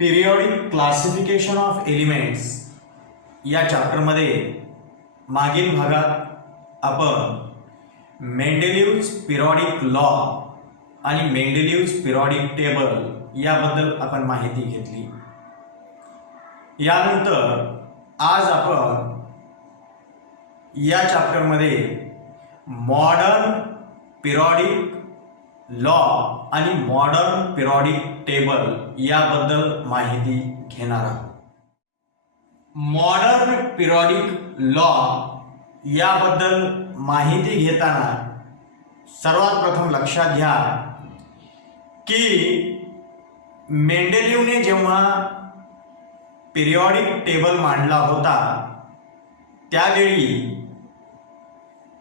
Periodic classification of elements या चॅप्टरमध्ये मागील भागात आपण मेंडेलिव्हज पिरियॉडिक लॉ आणि मेंडेलिव्हज पिरियॉडिक टेबल याबद्दल आपण माहिती घेतली. यानंतर आज आपण या चॅप्टरमध्ये मॉडर्न पिरियॉडिक लॉ आणि मॉडर्न पिरियॉडिक टेबल याबद्दल माहिती घेणार आहोत. मॉडर्न पिरियॉडिक लॉ याबद्दल माहिती घेताना सर्वात प्रथम लक्षात घ्या की मेंडेलिव्हने जेव्हा पिरियॉडिक टेबल मांडला होता त्यावेळी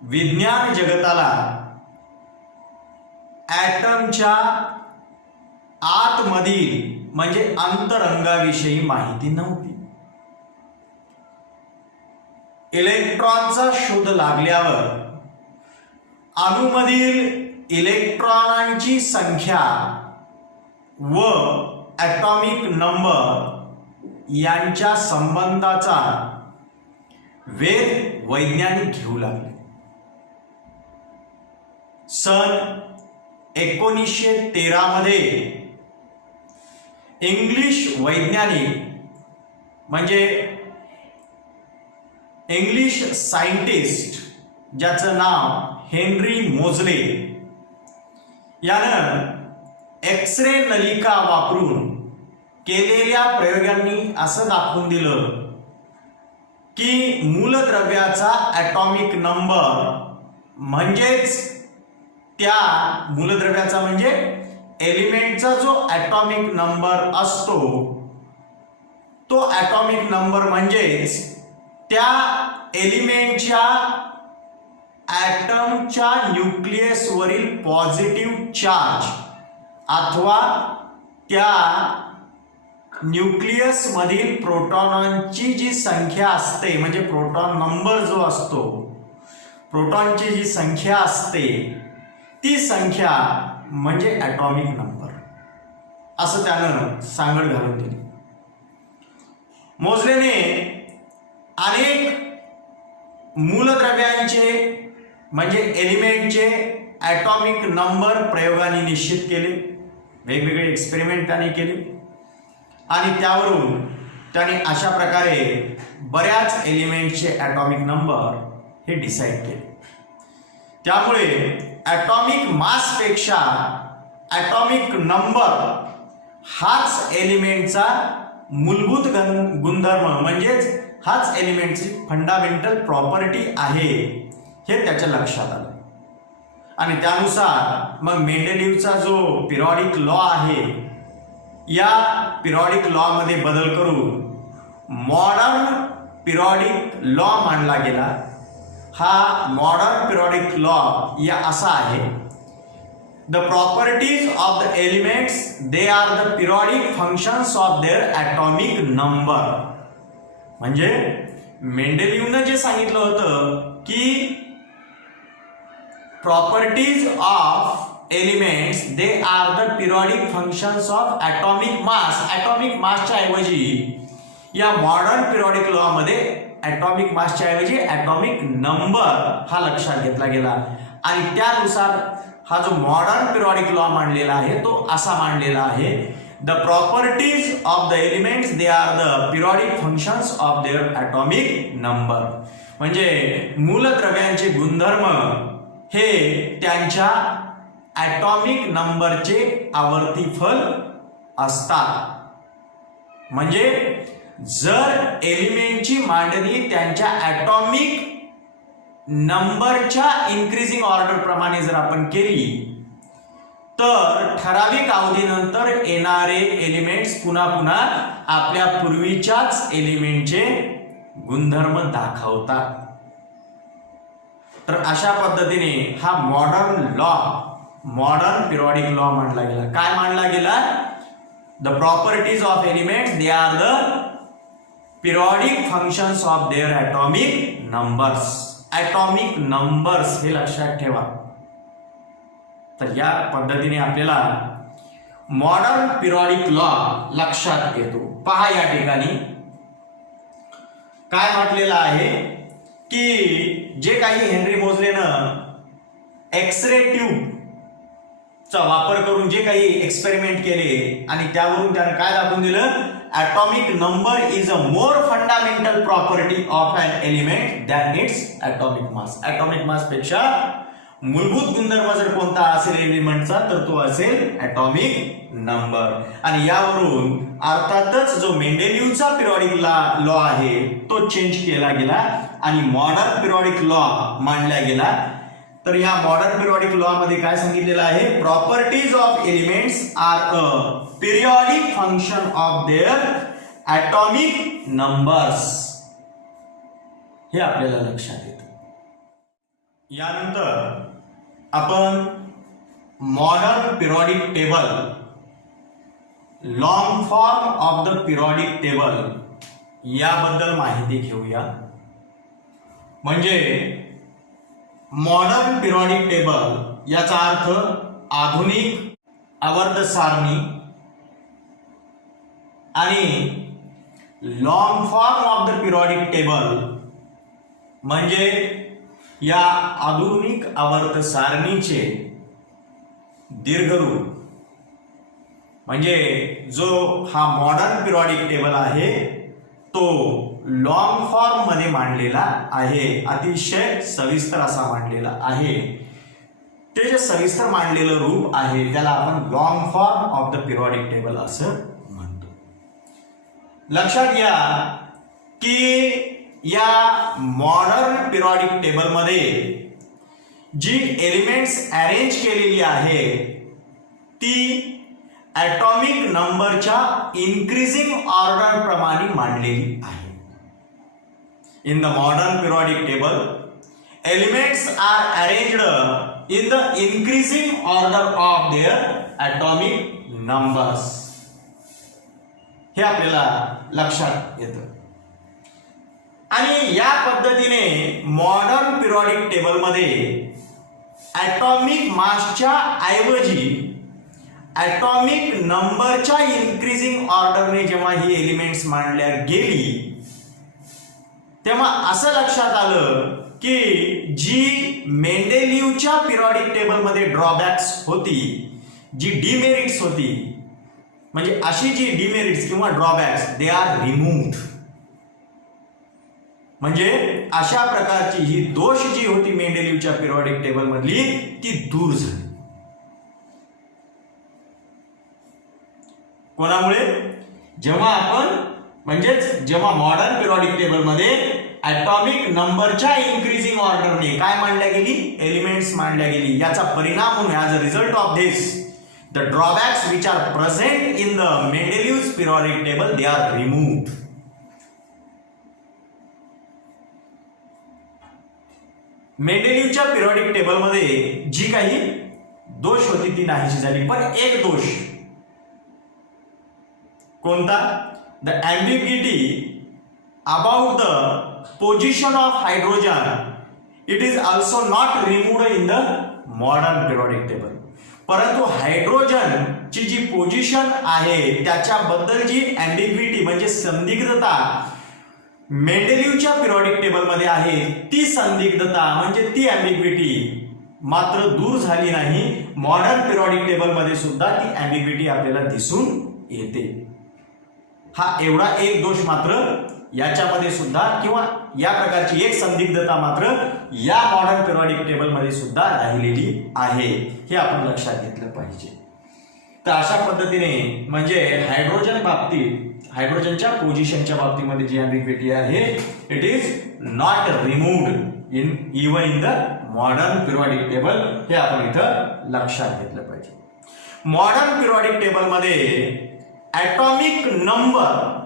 विज्ञान जगताला ॲटमच्या आतमधील म्हणजे अंतरंगाविषयी माहिती नव्हती. इलेक्ट्रॉनचा शोध लागल्यावर अणूमधील इलेक्ट्रॉनांची संख्या व ॲटॉमिक नंबर यांच्या संबंधाचा वेध वैज्ञानिक घेऊ लागले. सन 1913 मध्ये इंग्लिश वैज्ञानिक म्हणजे इंग्लिश सायंटिस्ट ज्याचं नाव हेनरी मोझले यानं एक्स-रे नलिका वापरून केलेल्या प्रयोगांनी असं दाखवून दिलं की मूलद्रव्याचा ॲटॉमिक नंबर म्हणजेच त्या मूलद्रव्याचा म्हणजे एलिमेंटचा जो ॲटॉमिक नंबर असतो तो ॲटॉमिक नंबर म्हणजेच त्या एलिमेंटच्या ॲटमच्या न्यूक्लियसवरील पॉझिटिव्ह चार्ज अथवा त्या न्यूक्लियस मधील प्रोटॉनांची जी संख्या असते म्हणजे प्रोटॉन नंबर जो असतो प्रोटॉनची जी संख्या असते ती संख्या म्हणजे ॲटॉमिक नंबर असं त्यानं सांगड घालून दिली. मोझलेने अनेक मूलद्रव्यांचे म्हणजे एलिमेंटचे ॲटॉमिक नंबर प्रयोगाने निश्चित केले. वेगवेगळे एक्सपेरिमेंट त्याने केले आणि त्यावरून त्याने अशा प्रकारे बऱ्याच एलिमेंटचे ॲटॉमिक नंबर हे डिसाईड केले. त्यामुळे ॲटॉमिक मासपेक्षा ॲटॉमिक नंबर हाच एलिमेंटचा मूलभूत गुणधर्म म्हणजेच हाच एलिमेंटची फंडामेंटल प्रॉपर्टी आहे हे त्याच्या लक्षात आलं. आणि त्यानुसार मग मेंडेलिव्हचा जो पिरियॉडिक लॉ आहे या पिरियॉडिक लॉ मध्ये बदल करून मॉडर्न पिरियॉडिक लॉ मांडला गेला. हा मॉडर्न पिरियॉडिक लॉ या असा आहे the properties of the elements they are the periodic functions of their atomic number. म्हणजे मेंडेलिव्हनं जे सांगितलं होतं की properties of elements they are the periodic functions of atomic mass. Atomic मासच्या ऐवजी या मॉडर्न पिरियॉडिक लॉ मध्ये ॲटॉमिक मासच्या ऐवजी ॲटॉमिक नंबर हा लक्षात घेतला गेला आणि त्यानुसार हा जो मॉडर्न पिरियॉडिक लॉ मांडलेला आहे तो असा मांडलेला आहे the properties of the elements they are the periodic functions of their atomic number. म्हणजे मूलद्रव्यांचे गुणधर्म हे त्यांच्या ॲटॉमिक नंबरचे आवर्तीफल असतात. म्हणजे जर एलिमेंटची मांडणी त्यांच्या ॲटॉमिक नंबरच्या इन्क्रीजिंग ऑर्डर प्रमाणे जर आपण केली तर ठराविक अवधीनंतर येणारे एलिमेंट्स पुन्हा पुन्हा आपल्या पूर्वीच्याच एलिमेंटचे गुणधर्म दाखवतात. तर अशा पद्धतीने हा मॉडर्न पिरियॉडिक लॉ मांडला गेला. काय मांडला गेला? The properties of elements they are the periodic functions of their atomic numbers. Atomic numbers हे लक्षात ठेवा. तर या पद्धतीने आपल्याला मॉडर्न पिरियॉडिक लॉ लक्षात येतो. पहा या ठिकाणी काय म्हटलेलं आहे की जे काही हेनरी मोझलेनं एक्सरे ट्यूब चा वापर करून जे काही एक्सपेरिमेंट केले आणि त्यावरून त्याने काय दाखवून दिलं, atomic number is a more fundamental property of an element than its atomic mass. atomic mass पेक्षा मूलभूत गुणधर्म जर कोणता असेल एलिमेंटचा तर तो असेल atomic number. आणि यावरून अर्थातच जो मेंडेलिव्हचा पिरियॉडिक लॉ आहे तो चेंज केला गेला आणि मॉडर्न पिरियॉडिक लॉ मांडला गेला. तर ह्या मॉडर्न पिरियॉडिक लॉ मध्ये काय सांगितलेलं आहे, properties of elements are a periodic function of their atomic numbers. हे आपल्याला लक्षात येतं. यानंतर आपण modern periodic table, long form of the periodic table याबद्दल माहिती घेऊया. म्हणजे मॉडर्न पिरियॉडिक टेबल याचा अर्थ आधुनिक आवर्त सारणी आणि long form of the periodic table म्हणजे या आधुनिक आवर्त सारणीचे दीर्घरूप. म्हणजे जो हा मॉडर्न पिरियॉडिक टेबल आहे तो लॉंग फॉर्म मध्ये मांडलेला आहे, अतिशय सविस्तर असा मांडलेला आहे. ते जे सविस्तर मांडलेलं रूप आहे त्याला आपण long form of the periodic table असं म्हणतो. लक्षात घ्या की या मॉडर्न पिरियॉडिक टेबल मध्ये जी एलिमेंट्स अरेंज केलेली आहे ती ॲटॉमिक नंबरच्या इन्क्रीजिंग ऑर्डर प्रमाणे मांडलेली आहे. In the modern periodic table, elements are arranged in the increasing order of their atomic numbers. हे आपल्याला लक्षात येतं. आणि या पद्धतीने मॉडर्न पिरियॉडिक टेबल मध्ये ॲटॉमिक मासच्या ऐवजी ॲटॉमिक नंबरच्या इन्क्रीजिंग ऑर्डरने जेव्हा ही एलिमेंट्स मांडल्या गेली तेव्हा असं लक्षात आलं की जी मेंडेलिव्हच्या पिरियॉडिक टेबलमध्ये ड्रॉबॅक्स होती, जी डिमेरिट्स होती, म्हणजे अशी जी डिमेरिट्स किंवा ड्रॉबॅक्स दे आर रिमूव्ड. म्हणजे अशा प्रकारची ही दोष जी होती मेंडेलिव्हच्या पिरियॉडिक टेबल मधली ती दूर झाली. कोणामुळे, जेव्हा आपण म्हणजेच जेव्हा मॉडर्न पिरियॉडिक टेबल मध्ये ॲटॉमिक नंबरच्या इन्क्रीजिंग ऑर्डरने काय मांडल्या गेली, एलिमेंट्स मांडल्या गेली. याचा परिणाम म्हणून as a result of this the drawbacks which are present in the Mendeleev's periodic table they are removed. मेंडेलिव्हच्या पिरियॉडिक टेबल मध्ये जी काही दोष होती ती नाहीशी झाली, पण एक दोष कोणता, the ambiguity about the position of hydrogen, it is also not removed in the modern periodic table. परंतु हायड्रोजन ची जी पोझिशन आहे त्याच्याबद्दल जी ambiguity म्हणजे संदिग्धता मेंडेलिव्हच्या पिरियॉडिक टेबल मध्ये आहे ती संदिग्धता म्हणजे ती ambiguity मात्र दूर झाली नाही. मॉडर्न पिरियॉडिक टेबल मध्ये सुद्धा ती ambiguity आपल्याला दिसून येते. हा एवढा एक दोष मात्र याच्यामध्ये सुद्धा किंवा या प्रकारची एक संदिग्धता मात्र या मॉडर्न पिरियॉडिक टेबल मध्ये सुद्धा राहिलेली आहे. हे आपण लक्षात घेतलं पाहिजे. तर अशा पद्धतीने म्हणजे हायड्रोजन बाबतीत हायड्रोजनच्या पोझिशनच्या बाबतीमध्ये जी ambiguity आहे it is not removed even in the modern periodic table. हे आपण इथं लक्षात घेतलं पाहिजे. मॉडर्न पिरियॉडिक टेबल मध्ये ॲटॉमिक नंबर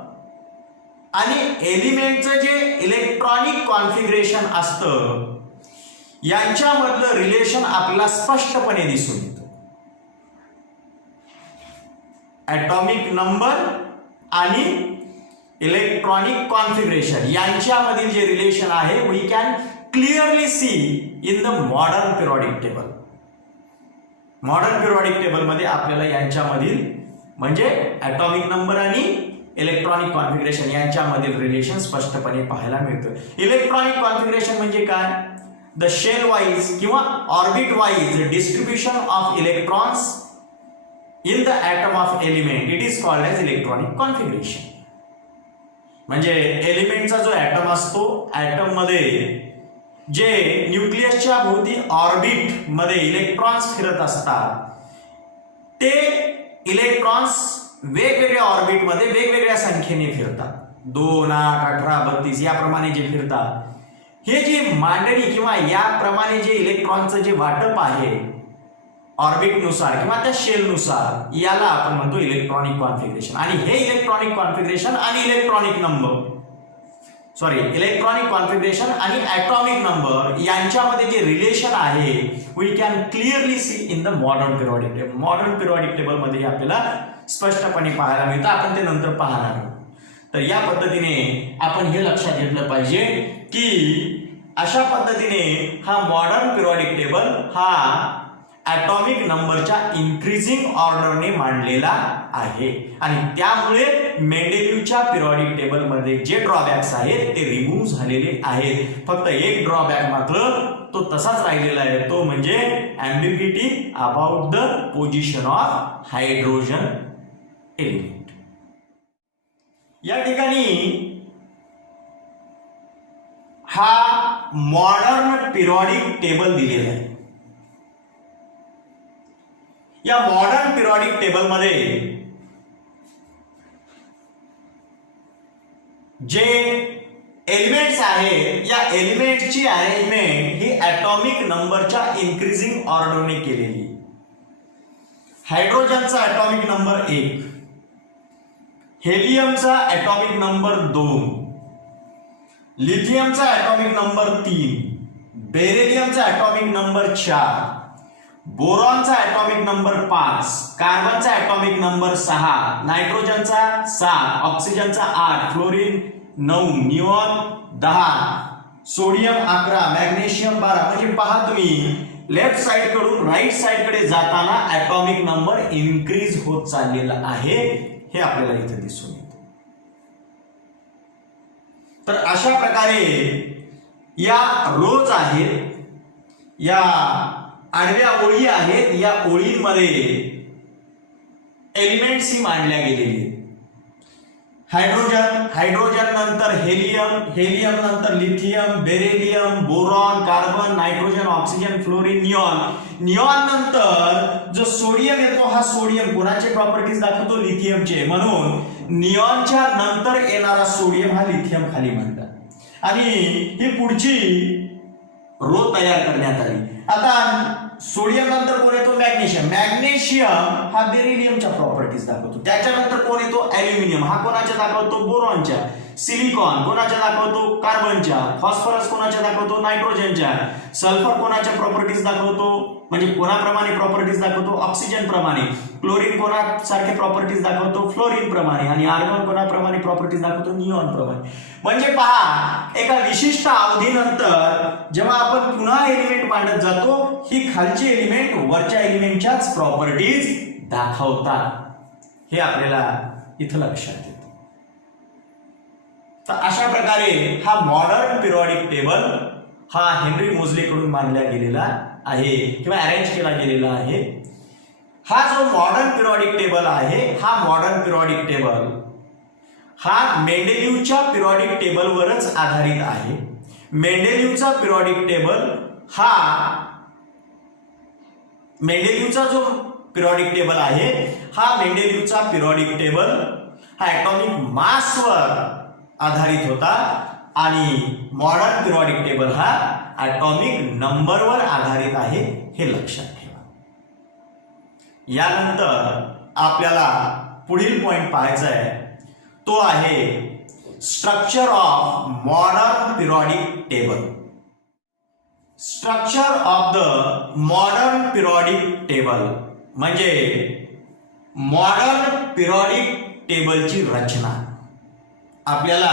आणि एलिमेंटचं जे इलेक्ट्रॉनिक कॉन्फिगरेशन असतं यांच्यामधलं रिलेशन आपल्याला स्पष्टपणे दिसून येतं. ॲटॉमिक नंबर आणि इलेक्ट्रॉनिक कॉन्फिगरेशन यांच्यामधील जे रिलेशन आहे we can clearly see in the modern periodic table. Modern periodic टेबलमध्ये आपल्याला यांच्यामधील म्हणजे ॲटॉमिक नंबर आणि इलेक्ट्रॉनिक कॉन्फिगरेशन यांच्यामधील रिलेशन स्पष्टपणे पाहायला मिळतं. इलेक्ट्रॉनिक कॉन्फिगरेशन म्हणजे काय? द शेल वाईज किंवा orbit wise distribution of electrons in the atom of element it is called as electronic configuration. म्हणजे एलिमेंटचा जो ॲटम असतो, ॲटम मध्ये जे न्यूक्लियसच्या भोवती ऑर्बिट मध्ये इलेक्ट्रॉन्स फिरत असतात, ते इलेक्ट्रॉन्स वेगवेगळ्या ऑर्बिट मध्ये वेगवेगळ्या संख्येने फिरतात. 2, 8, 18, 32 याप्रमाणे जे फिरतात, हे जी मांडणी किंवा याप्रमाणे जे इलेक्ट्रॉनचं जे वाटप आहे ऑर्बिटनुसार किंवा त्या शेलनुसार, याला आपण म्हणतो इलेक्ट्रॉनिक कॉन्फिगरेशन. आणि हे इलेक्ट्रॉनिक कॉन्फिगरेशन आणि इलेक्ट्रॉनिक कॉन्फिगरेशन आणि ॲटॉमिक नंबर यांच्यामध्ये जे रिलेशन आहे, we can clearly see in the modern periodic table. Modern periodic table मध्ये आपल्याला स्पष्टपणे पाहायला मिळतं. आपण ते नंतर पाहणार आहोत. तर या पद्धतीने आपण हे लक्षात घेतलं पाहिजे की अशा पद्धतीने हा मॉडर्न पिरियॉडिक टेबल हा ॲटॉमिक नंबरच्या इन्क्रीजिंग ऑर्डरने मांडलेला आहे. आणि त्यामुळे मेंडेलिव्हच्या पिरियॉडिक टेबलमध्ये जे ड्रॉबॅक्स आहेत ते रिमूव्ह झालेले आहेत. फक्त एक ड्रॉबॅक मात्र तो तसाच राहिलेला आहे, तो म्हणजे ambiguity about the position of hydrogen element. या ठिकाणी हा मॉडर्न पिरियॉडिक टेबल दिलेला आहे. या मॉडर्न पिरियॉडिक टेबल मध्ये जे एलिमेंट्स आहेत, या एलिमेंटची अरेंजमेंट ही ॲटॉमिक नंबरच्या इन्क्रीजिंग ऑर्डरने केलेली. हायड्रोजनचा ॲटॉमिक नंबर 1, हेलियमचा ॲटॉमिक नंबर 2, लिथियमचा ॲटॉमिक नंबर 3, बेरिलियमचा ॲटॉमिक नंबर 4, बोरॉनचा ॲटॉमिक नंबर 5, कार्बनचा ॲटॉमिक नंबर 6, नायट्रोजनचा 7, ऑक्सिजनचा 8, फ्लोरीन 9, निऑन 10, सोडियम 11, मॅग्नेशियम 12. म्हणजे पहा तुम्ही लेफ्ट साइड कडून राईट साइड कडे जाताना ॲटॉमिक नंबर इन्क्रीज होत चाललेला आहे, हे आपल्याला इथे दिसून येतं. तर अशा प्रकारे या रोज आहेत, या आडव्या ओळी आहेत, या ओळींमध्ये एलिमेंट्स ही मांडल्या गेलेली आहेत. हायड्रोजन नंतर हेलियम नंतर lithium, beryllium, boron, carbon, nitrogen, oxygen, fluorine, neon नंतर जो सोडियम येतो, हा सोडियम कोणाचे प्रॉपर्टीज दाखवतो? लिथियमचे. म्हणून निऑनच्या नंतर येणारा सोडियम हा लिथियम खाली म्हणतात आणि ही पुढची रो तयार करण्यात आली. आता सोडियम नंतर कोण येतो? मॅग्नेशियम हा बेरिलियमच्या प्रॉपर्टीज दाखवतो. त्याच्यानंतर कोण येतो? ॲल्युमिनियम हा कोणाच्या दाखवतो? बोरॉनच्या. सिलिकॉन कोणाच्या दाखवतो? कार्बनच्या. फॉस्फरस कोणाच्या दाखवतो? नायट्रोजनच्या. सल्फर कोणाच्या प्रॉपर्टीज दाखवतो? म्हणजे कोणाप्रमाणे प्रॉपर्टीज दाखवतो? ऑक्सिजन प्रमाणे. क्लोरीन कोणासारखे प्रॉपर्टीज दाखवतो? फ्लोरीन प्रमाणे. आणि आर्गॉन कोणाप्रमाणे प्रॉपर्टीज दाखवतो? निऑन प्रमाणे. म्हणजे पहा, एका विशिष्ट अवधीनंतर जेव्हा आपण पुन्हा एलिमेंट मांडत जातो, ही खालची एलिमेंट वरच्या एलिमेंटच्याच प्रॉपर्टीज दाखवतात, हे आपल्याला इथं लक्षात येतं. तर अशा प्रकारे हा मॉडर्न पिरियॉडिक टेबल हा हेनरी मोझले कडून मांडला गेलेला आहे किंवा अरेंज केला गेलेला आहे. हा जो मॉडर्न पिरियॉडिक टेबल आहे, हा मॉडर्न पिरियॉडिक टेबल हा मेंडेलिव्हच्या पिरियॉडिक टेबलवरच आधारित आहे. मेंडेलिव्हचा पिरियॉडिक टेबल हा मेंडेलिव्हचा जो पिरियॉडिक टेबल आहे, हा मेंडेलिव्हचा पिरियॉडिक टेबल हा ॲटॉमिक मासवर आधारित होता आणि मॉडर्न पिरियॉडिक टेबल हा ॲटॉमिक नंबरवर आधारित आहे, हे लक्षात ठेवा. यानंतर आपल्याला पुढील पॉइंट पाहायचा आहे, तो आहे structure of modern periodic table. Structure of the modern periodic table म्हणजे मॉडर्न पिरियॉडिक टेबलची रचना. आपल्याला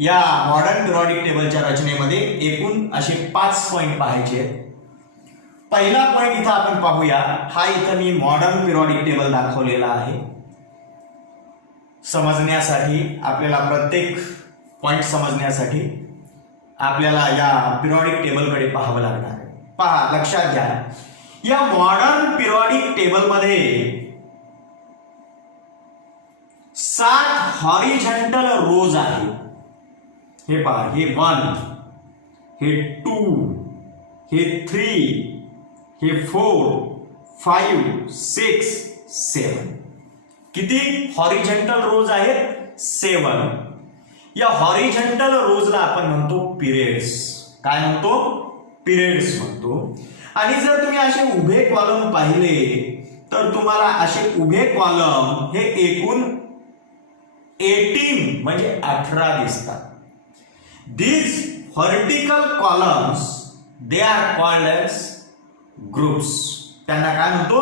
या मॉडर्न पिरियॉडिक टेबलच्या रचनेमध्ये एकूण असे 5 पॉइंट पाहायचे आहेत. पहिला पॉइंट इथं आपण पाहूया. हा इथं मी मॉडर्न पिरियॉडिक टेबल दाखवलेला आहे. समजण्यासाठी आपल्याला प्रत्येक पॉइंट समजण्यासाठी आपल्याला या पिरियॉडिक टेबलकडे पाहावं लागणार आहे. पहा, लक्षात घ्या, या मॉडर्न पिरियॉडिक टेबलमध्ये 7 हॉरिझॉन्टल रोज आहेत. हे पहा, हे 1, हे 2, हे 3, हे 4, 5, 6, 7. किती हॉरिझॉन्टल रोज आहेत? 7. या हॉरिझॉन्टल रोजला आपण म्हणतो पिरियड्स. काय म्हणतो? पिरियड्स म्हणतो. आणि जर तुम्ही असे उभे कॉलम पाहिले तर तुम्हाला असे उभे कॉलम हे एकूण 18 म्हणजे 18 दिसतात. These vertical columns they are called as groups. त्यांना काय म्हणतो?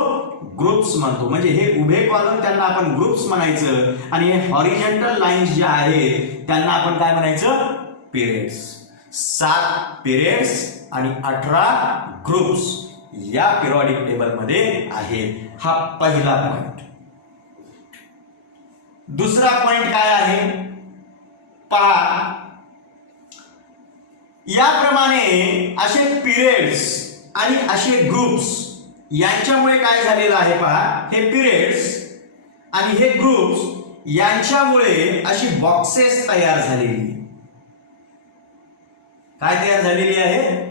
ग्रुप्स म्हणतो. म्हणजे हे उभे कॉलम त्यांना आपण ग्रुप्स म्हणायचं आणि हे हॉरिझॉन्टल लाईन्स जे आहेत त्यांना आपण काय म्हणायचं? पिरियड्स. 7 पिरियड्स आणि 18 ग्रुप्स या पिरियॉडिक टेबल मध्ये आहेत. हा पहिला पॉइंट. दुसरा पॉइंट काय आहे? पहा, याप्रमाणे असे पिरियड्स आणि असे ग्रुप्स यांच्यामुळे काय झालेलं आहे? पहा, हे पिरियड्स आणि हे ग्रुप्स यांच्यामुळे अशी बॉक्सेस तयार झालेली. काय तयार झालेली आहे?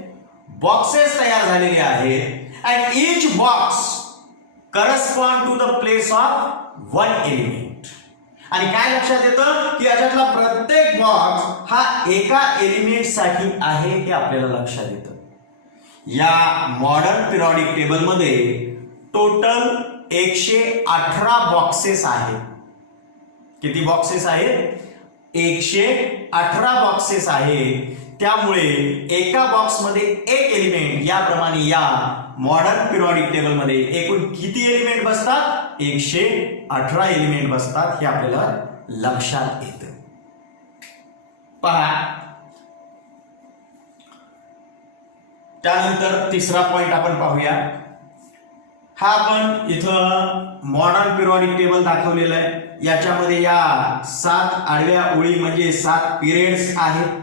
बॉक्सेस तयार झालेले आहेत. And each box correspond to the place of one element. आणि काय लक्षात येतं की याच्यातला प्रत्येक बॉक्स हा एका एलिमेंट साठी आहे हे आपल्याला लक्षात येतं. या मॉडर्न पिरियॉडिक टेबल मध्ये टोटल 118 बॉक्सेस आहेत. किती बॉक्सेस आहेत? 118 बॉक्सेस आहेत. त्यामुळे एका बॉक्स मध्ये एक एलिमेंट, याप्रमाणे या मॉडर्न पिरियॉडिक टेबल मध्ये एकूण किती एलिमेंट बसतात? 118 एलिमेंट बसतात. हे आपल्याला लक्षात येतं. पहा, त्यानंतर तिसरा पॉइंट आपण पाहूया. हा आपण इथं मॉडर्न पिरियॉडिक टेबल दाखवलेला आहे. याच्यामध्ये या 7 आडव्या ओळी म्हणजे 7 पिरियड्स आहेत.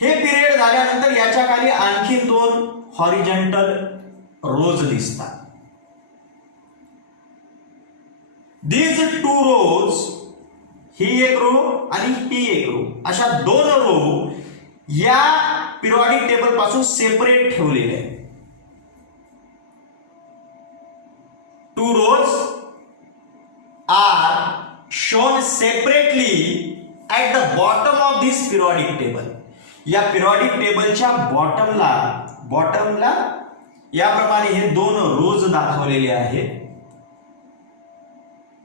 हे पिरियड झाल्यानंतर याच्या खाली आणखी 2 हॉरिझॉन्टल रोज दिसतात. दीज 2 रोज, ही एक रो आणि ही एक रो, अशा 2 रो या पिरियॉडिक टेबल पासून सेपरेट ठेवलेले आहेत. 2 rows are shown separately at the bottom of this periodic table. या पिरियॉडिक टेबलच्या बॉटमला याप्रमाणे हे 2 रोज दाखवलेले आहेत.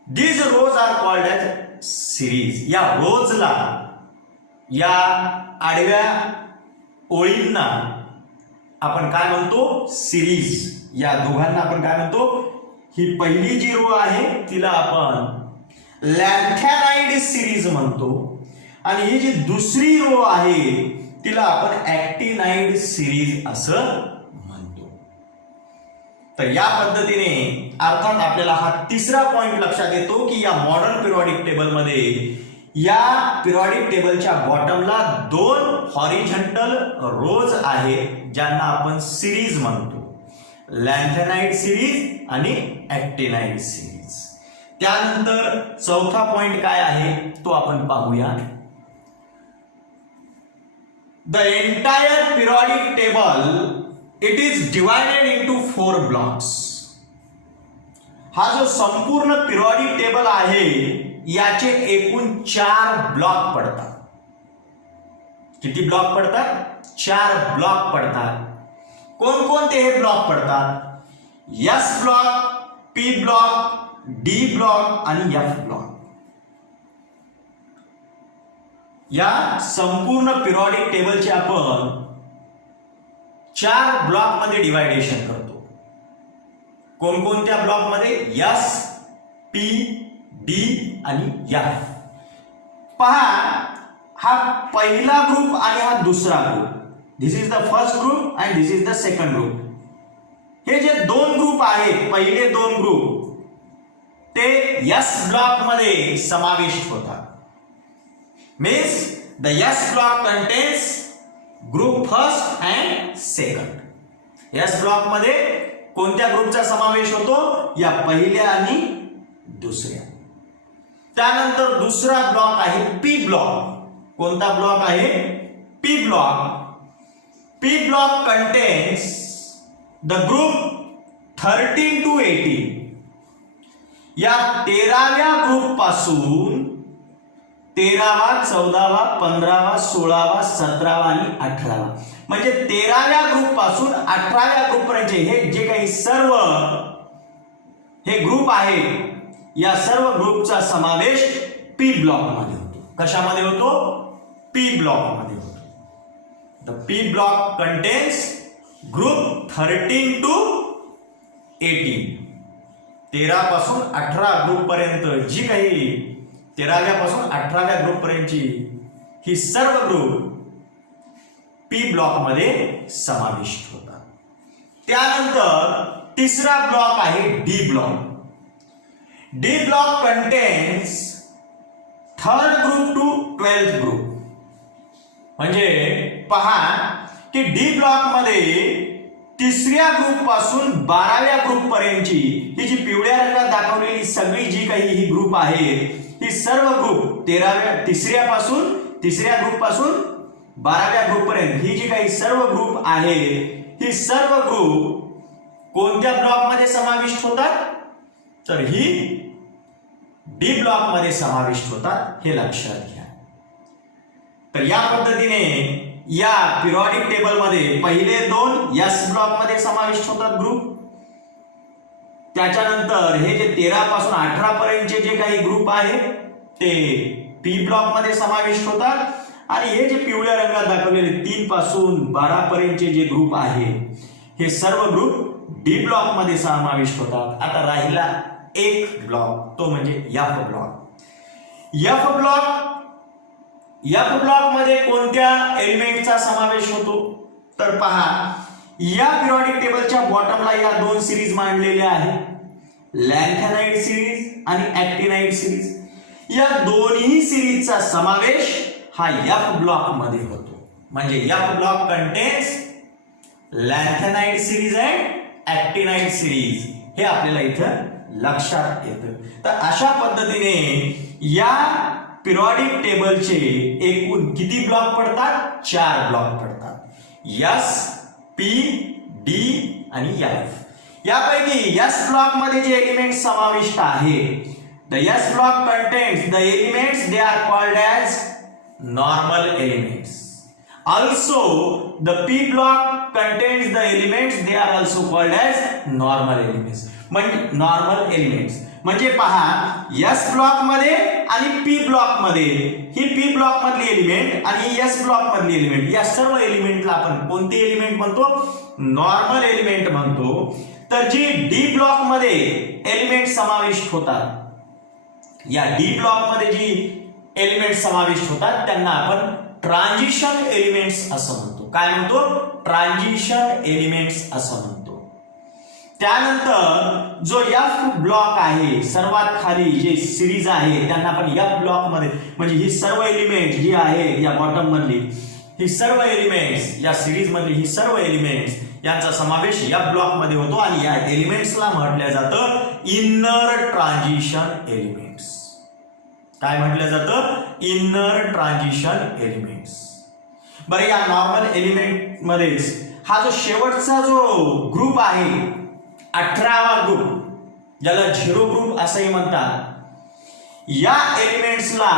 These rows are called as series. या रोजला, या आडव्या ओळींना आपण काय म्हणतो? सिरीज. या दोघांना आपण काय म्हणतो? ही पहिली जी रो आहे तिला आपण लॅन्थॅनाइड सिरीज म्हणतो आणि ही जी दुसरी रो आहे तिला आपण ऍक्टिनाइड सिरीज असं म्हणतो. तर या पद्धतीने अर्थात आपल्याला हा तिसरा पॉइंट लक्षात येतो की या मॉडर्न पिरियॉडिक टेबल मध्ये या पिरियॉडिक टेबलच्या बॉटमला 2 हॉरिझॉन्टल रोज आहेत ज्यांना आपण सिरीज म्हणतो. लॅन्थॅनाइड सिरीज आणि ऍक्टिनाइड सिरीज. त्यानंतर चौथा पॉइंट काय आहे तो आपण पाहूया. The entire periodic table it is divided into 4 blocks. हा जो संपूर्ण पिरियॉडिक टेबल आहे याचे एकूण 4 ब्लॉक पडतात. किती ब्लॉक पडतात? 4 ब्लॉक पडतात. कोणकोणते हे ब्लॉक पडतात? S block, P block, D block आणि एफ ब्लॉक. या संपूर्ण पिरियॉडिक टेबलचे आपण 4 ब्लॉक मध्ये डिवायडेशन करतो. कोणकोणत्या ब्लॉक मध्ये? एस, पी, डी आणि एफ. पहा, हा पहिला ग्रुप आणि हा दुसरा group. This is the first group and this is the second group. आहेत पहिले 2 ग्रुप ते एस ब्लॉक मध्ये समाविष्ट होतात. Means the S block contains group first and second. S block मध्ये कोणत्या ग्रुपचा समावेश होतो? या पहिल्या आणि दुसऱ्या. त्यानंतर दुसरा ब्लॉक आहे पी ब्लॉक. कोणता ब्लॉक आहे? P block. P block contains the group 13 to 18. या 13व्या ग्रुप पासून 13वा, 14वा, 15वा, 16वा, 17वा आणि 18वा म्हणजे 13व्या ग्रुप पासून 18व्या ग्रुप पर्यंत हे जे काही सर्व हे ग्रुप आहेत या सर्व ग्रुपचा समावेश पी ब्लॉक मध्ये होतो. कशामध्ये होतो? पी ब्लॉक मध्ये होतो. The P block contains group 13 to 18. 13 पासून 18 ग्रुप पर्यंत जी काही 13व्या पासून 18व्या ग्रुप पर्यंतची ही सर्व ग्रुप पी ब्लॉक मध्ये समाविष्ट होतात. त्यानंतर तिसरा ब्लॉक आहे D block. D block contains 3rd group to 12th group. म्हणजे पहा की डी ब्लॉक मध्ये तिसऱ्या ग्रुप पासून 12व्या ग्रुप पर्यंतची ही जी पिवळ्या रंगात दाखवलेली सगळी जी काही ही ग्रुप आहे ही सर्व ग्रुप तिसऱ्या ग्रुप पासून 12व्या ग्रुप पर्यंत ही जी काही सर्व ग्रुप आहे ही सर्व ग्रुप कोणत्या ब्लॉक मध्ये समाविष्ट होतात? तर ही डी ब्लॉक मध्ये समाविष्ट होतात. हे लक्षात घ्या. तर या पद्धतीने या पिरियॉडिक टेबल मध्ये पहिले 2 एस ब्लॉक मध्ये समाविष्ट होतात ग्रुप. त्याच्यानंतर हे जे 13 पासून 18 पर्यंतचे जे काही ग्रुप आहेत ते पी ब्लॉक मध्ये समाविष्ट होतात आणि हे जे पिवळ्या रंगात दाखवलेले 3 पासून 12 पर्यंतचे जे ग्रुप आहेत हे सर्व ग्रुप डी ब्लॉक मध्ये समाविष्ट होतात. आता राहिला एक ब्लॉक, तो म्हणजे एफ ब्लॉक. एफ ब्लॉक मध्ये कोणत्या एलिमेंटचा समावेश होतो? तर पहा या पिरियॉडिक टेबलच्या बॉटमला या 2 सिरीज मांडलेल्या आहेत, लॅन्थेनाइड सिरीज आणि ऍक्टिनाइड सिरीज. या दोन्ही सिरीजचा समावेश हा एफ ब्लॉक मध्ये होतो. म्हणजे F block contains lanthanide series and actinide series. हे आपल्याला इथं लक्षात येतं. तर अशा पद्धतीने या पिरियॉडिक टेबलचे एकूण किती ब्लॉक पडतात? 4 ब्लॉक पडतात. एस, पी, डी आणि एफ. यापैकी एस ब्लॉक मध्ये जे एलिमेंट समाविष्ट आहेत the S block contains the elements they R called as normal elements. Also the P block contains the elements they are also called as normal elements. म्हणजे normal elements म्हणजे पहा S block मध्ये आणि P block मध्ये ही P block मधली element आणि S block मधली element या सर्व एलिमेंटला आपण कोणती एलिमेंट म्हणतो? नॉर्मल एलिमेंट म्हणतो. तर जी डी ब्लॉक मध्ये एलिमेंट समाविष्ट होतात या डी ब्लॉक मध्ये जी एलिमेंट समाविष्ट होतात त्यांना आपण ट्रान्झिशन एलिमेंट्स असं म्हणतो. काय म्हणतो? ट्रान्झिशन एलिमेंट्स असं म्हणतो. त्यानंतर जो एफ ब्लॉक आहे सर्वात खाली जे सिरीज आहे त्यांना आपण एफ ब्लॉक मध्ये म्हणजे ही सर्व एलिमेंट जी आहे या बॉटम मधली ही सर्व एलिमेंट्स या सिरीज मधली ही सर्व एलिमेंट्स यांचा समावेश एफ ब्लॉक मध्ये होतो आणि या एलिमेंट्सला म्हटलं जातं इनर ट्रान्झिशन एलिमेंट्स. काय म्हटलं जातं? Inner transition elements. बरं या नॉर्मल एलिमेंट मध्येच हा जो शेवटचा जो ग्रुप आहे 18वा ग्रुप ज्याला झिरो ग्रुप असंही म्हणतात या एलिमेंट्सला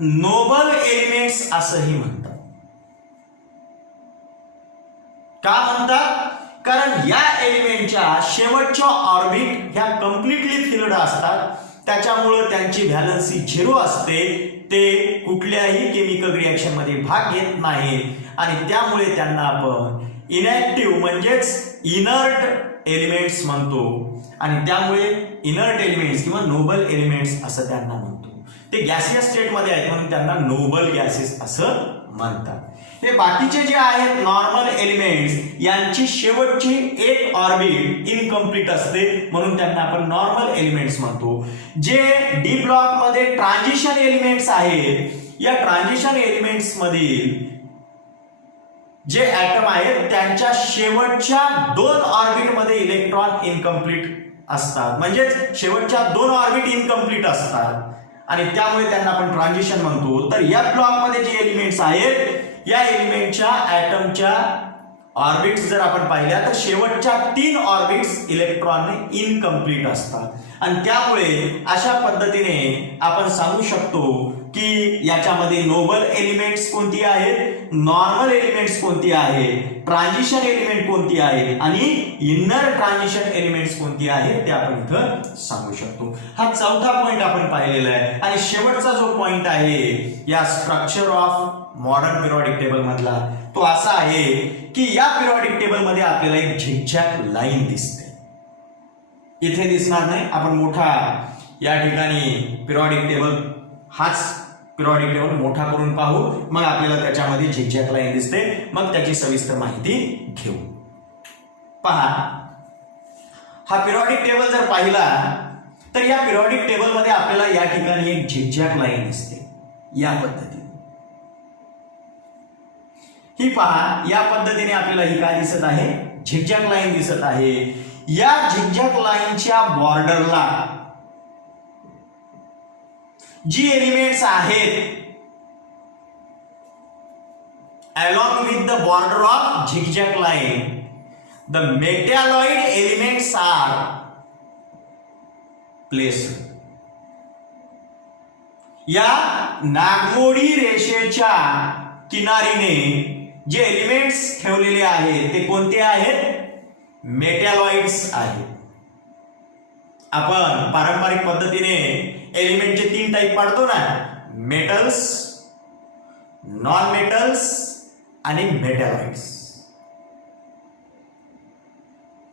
नोबल एलिमेंट्स असंही म्हणतात. का म्हणतात? कारण या एलिमेंटच्या शेवटच्या ऑर्बिट ह्या कम्प्लिटली फिल्ड असतात त्याच्यामुळे त्यांची व्हॅलन्सी झिरो असते. ते कुठल्याही केमिकल रिएक्शन मध्ये भाग घेत नाहीत आणि त्यामुळे त्यांना आपण इनॅक्टिव्ह म्हणजेच इनर्ट एलिमेंट्स म्हणतो आणि त्यामुळे इनर्ट एलिमेंट्स किंवा नोबल एलिमेंट्स असं त्यांना म्हणतो. ते गॅसियस स्टेट मध्ये आहेत म्हणून त्यांना नोबल गॅसेस असं म्हणतात. हे बाकीचे जे आहेत नॉर्मल एलिमेंट्स यांची शेवटची एक ऑर्बिट इनकम्प्लीट असते, म्हणून त्यांना आपण नॉर्मल एलिमेंट्स म्हणतो. जे डी ब्लॉक मध्ये ट्रान्झिशन एलिमेंट्स आहेत, या ट्रान्झिशन एलिमेंट्स मधील जे ऍटम आहेत त्यांच्या शेवटच्या 2 ऑर्बिट मध्ये इलेक्ट्रॉन इनकम्प्लीट असतात, म्हणजे शेवटच्या 2 ऑर्बिट इनकम्प्लीट असतात आणि त्यामुळे त्यांना आपण ट्रान्झिशन म्हणतो. तर या ब्लॉक मध्ये जे एलिमेंट्स आहेत या एलिमेंटच्या ऍटमच्या ऑर्बिट्स जर आपण पाहिल्या तर शेवटच्या 3 ऑर्बिट्स इलेक्ट्रॉनने इनकम्प्लीट असतात आणि त्यामुळे अशा पद्धतीने आपण सांगू शकतो की याच्यामध्ये नोबल एलिमेंट्स कोणती आहेत, नॉर्मल एलिमेंट्स कोणती आहेत, ट्रान्झिशन एलिमेंट कोणती आहेत आणि इनर ट्रान्झिशन एलिमेंट्स कोणती आहेत ते आपण इथं सांगू शकतो. हा चौथा पॉइंट आपण पाहिलेला आहे. आणि शेवटचा जो पॉइंट आहे या structure of modern periodic table मधला तो असा आहे की या पिरियोडिक टेबल मध्ये आपल्याला एक झिगझॅग लाईन दिसते. इथे दिसणार नाही, आपण मोठा या ठिकाणी पिरियोडिक टेबल हाच पिरियोडिक टेबल मोठा करून पाहू, मग आपल्याला त्याच्यामध्ये झिगझॅग लाईन दिसते, मग त्याची सविस्तर माहिती घेऊ. पहा, हा पिरियोडिक टेबल जर पाहिला तर या पिरियोडिक टेबल मध्ये आपल्याला या ठिकाणी एक झिगझॅग लाईन दिसते या पद्धतीने. ही पहा, या पद्धतीने आपल्याला ही काय दिसत आहे, झिगझॅग लाईन दिसत आहे. या झिगझॅग लाईनच्या बॉर्डरला जी एलिमेंट्स आहेत along with the border of zigzag line, the metalloid elements are placed. या नागमोडी रेषेच्या किनारीने जे एलिमेंट्स ठेवलेले आहेत ते कोणते आहेत, मेटॅलॉइड्स आहेत. आपण पारंपरिक पद्धतीने एलिमेंटचे 3 टाइप पाडतो ना, मेटल्स, नॉन मेटल्स आणि मेटॅलॉइड्स.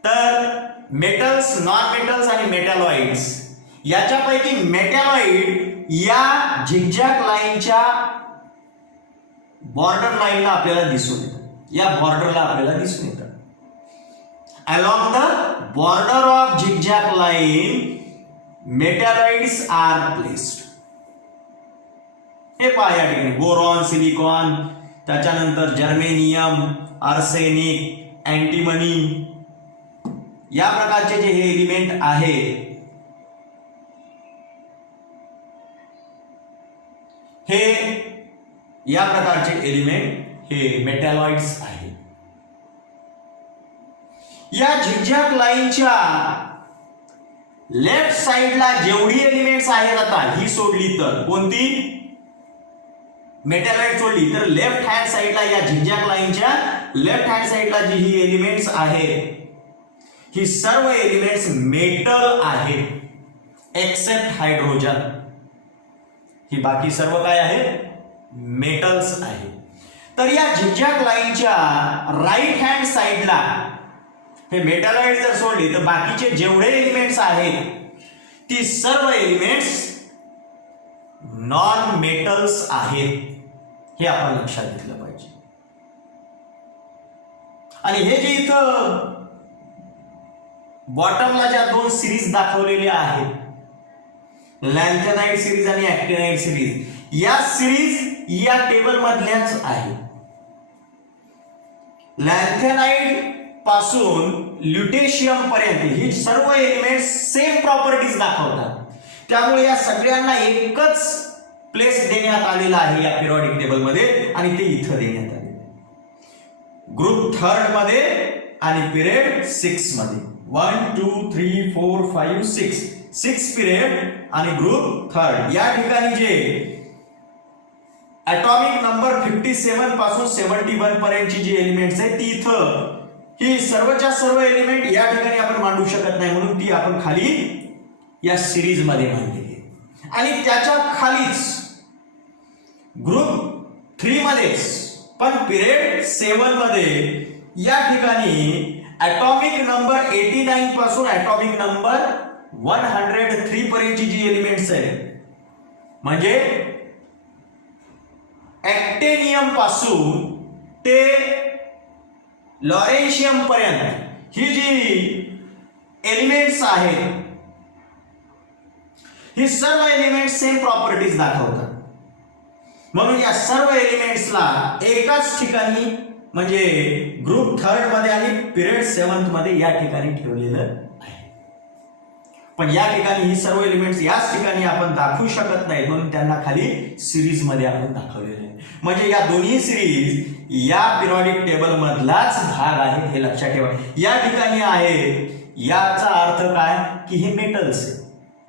तर मेटल्स, नॉन मेटल्स आणि मेटॅलॉइड्स याच्यापैकी मेटॅलॉइड या झिगझॅग लाईनच्या बॉर्डर लाईनला आपल्याला दिसून येतं, या बॉर्डरला आपल्याला दिसून येतं. along the border of zigzag line metalloids are placed. हे पहा या ठिकाणी बोरॉन, सिलिकॉन, त्याच्यानंतर जर्मेनियम, आर्सेनिक, अँटीमनी या प्रकारचे जे हे एलिमेंट आहेत हे या प्रकारचे एलिमेंट हे मेटॅलॉइड्स आहेत. या झिगझॅग लाईनच्या लेफ्ट साइडला जेवढी एलिमेंट्स आहेत, आता ही सोडली तर कोणती, मेटॅलॉइड सोडली तर लेफ्ट हँड साइडला या झिगझॅग लाईनच्या लेफ्ट हँड साइडला जी ही एलिमेंट्स आहेत ही सर्व एलिमेंट्स मेटल आहेत एक्सेप्ट हायड्रोजन. ही बाकी सर्व काय आहेत, मेटल्स आहेत. तर या झिगझॅग लाईनच्या राईट हँड साइडला हे मेटॅलॉइड जर सोडले तर बाकीचे जेवढे एलिमेंट्स आहेत ती सर्व एलिमेंट्स नॉन मेटल्स आहेत, हे आपण लक्षात घेतलं पाहिजे. आणि हे जे इथं बॉटमला ज्या 2 सिरीज दाखवलेल्या आहेत, लॅन्थेनाइड सिरीज आणि ऍक्टिनाइड सिरीज, या सिरीज या टेबल मधल्याच आहेत. लॅन्थेनाइड पासून ल्युटेशियम पर्यंत ही सर्व एलिमेंट सेम प्रॉपर्टीज दाखवतात, त्यामुळे या सगळ्यांना एकच प्लेस देण्यात आलेला आहे या पिरियोडिक टेबल मध्ये आणि ते इथं देण्यात आले. ग्रुप 3 मध्ये आणि पिरियड 6 मध्ये 1 2 3 4 5 6 पिरियड आणि ग्रुप 3 या ठिकाणी जे ॲटॉमिक नंबर 57 पासून 71 पर्यंतची जी एलिमेंट्स आहेत ती इथं ही सर्वच्या सर्व एलिमेंट या ठिकाणी आपण मांडू शकत नाही, म्हणून ती आपण खाली या सिरीज मध्ये मांडलेली आहे. आणि त्याच्या खालीच ग्रुप 3 मध्येच पण पिरियड 7 मध्ये या ठिकाणी ॲटॉमिक नंबर 89 पासून ॲटॉमिक नंबर 103 पर्यंतची जी एलिमेंट्स आहेत, म्हणजे ॲक्टेनियम पासून ते लॉरेन्शियम पर्यंत ही जी एलिमेंट्स आहेत ही सर्व एलिमेंट्स सेम प्रॉपर्टीज दाखवतात. म्हणून या सर्व एलिमेंट्सला एकाच ठिकाणी म्हणजे ग्रुप थर्ड मध्ये आणि पिरियड सेवन्थ मध्ये या ठिकाणी ठेवलेलं आहे. पण या ठिकाणी ही सर्व एलिमेंट्स याच ठिकाणी आपण दाखवू शकत नाही, म्हणून त्यांना खाली सिरीज मध्ये आपण दाखवलेले आहे. म्हणजे या दोन्ही सिरीज या पिरियडिक टेबल मधलाच भाग आहे हे लक्षात ठेवा. या ठिकाणी आहे याचा अर्थ काय की हे मेटल्स आहे.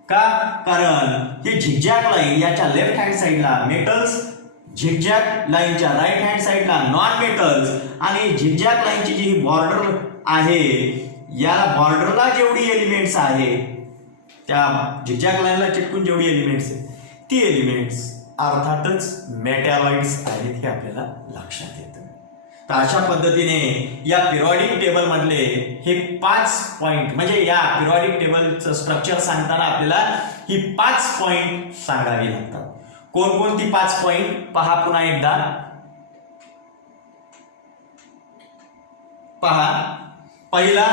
का? कारण हे झिगझॅग लाईन याच्या लेफ्ट हँड साइडला मेटल्स, झिगझॅग लाईनच्या राईट हँड साइडला नॉन मेटल्स आणि झिगझॅग लाईनची जी बॉर्डर आहे या बॉर्डरला जेवढी एलिमेंट्स आहे त्या झिगझॅग लाईनला चिटकून जेवढी एलिमेंट्स आहेत ती एलिमेंट्स अर्थातच मेटॅलॉइड्स आहेत हे आपल्याला लक्षात येतं. तर अशा पद्धतीने या पिरियडिक टेबल मधले हे 5 पॉइंट म्हणजे या पिरियडिक टेबलचं स्ट्रक्चर सांगताना आपल्याला ही 5 पॉइंट सांगावी लागतात. कोणकोणती 5 पॉइंट पहा पुन्हा एकदा. पहा, पहिला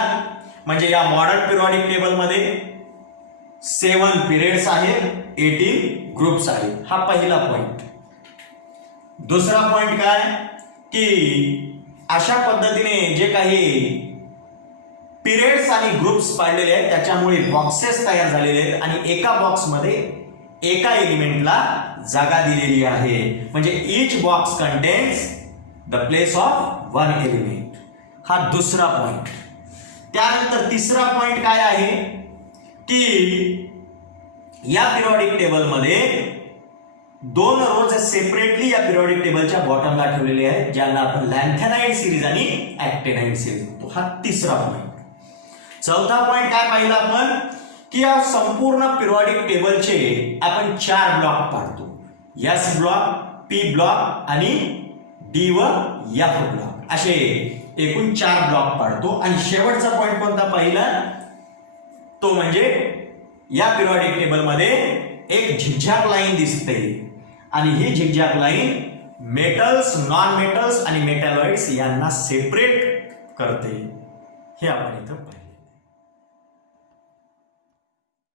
म्हणजे या मॉडर्न पिरियडिक टेबल मध्ये 7 पिरियड्स आहेत, 18 ग्रुप्स आहेत. हा पहिला पॉइंट. दुसरा पॉइंट काय की अशा पद्धतीने जे काही पिरियड्स आणि ग्रुप्स पाडलेले आहेत त्याच्यामुळे बॉक्सेस तयार झालेले आहेत आणि एका बॉक्समध्ये एका एलिमेंटला जागा दिलेली आहे. म्हणजे each box contains the place of one element. हा दुसरा पॉइंट. त्यानंतर तिसरा पॉइंट काय आहे की या पिरियडिक टेबलमध्ये 2 रोज सेपरेटली या पिरियडिक टेबलच्या बॉटमला ठेवलेले आहेत ज्यांना आपण लॅन्थेनाइड सिरीज आणि ऍक्टिनाइड सिरीज म्हणतो. हा तिसरा पॉइंट. चौथा पॉइंट काय पाहिला आपण की या संपूर्ण पिरियडिक टेबलचे आपण 4 ब्लॉक पाडतो. एस ब्लॉक, पी ब्लॉक आणि डी व एफ ब्लॉक असे एकूण 4 ब्लॉक पाडतो. आणि शेवटचा पॉइंट कोणता पाहिला तो म्हणजे या पिरियडिक टेबल मध्ये एक झिगझॅग लाईन दिसते आणि ही zigzag line metals, non metals आणि मेटॅलॉइड्स यांना सेपरेट करते हे आपण इथं पाहिलं.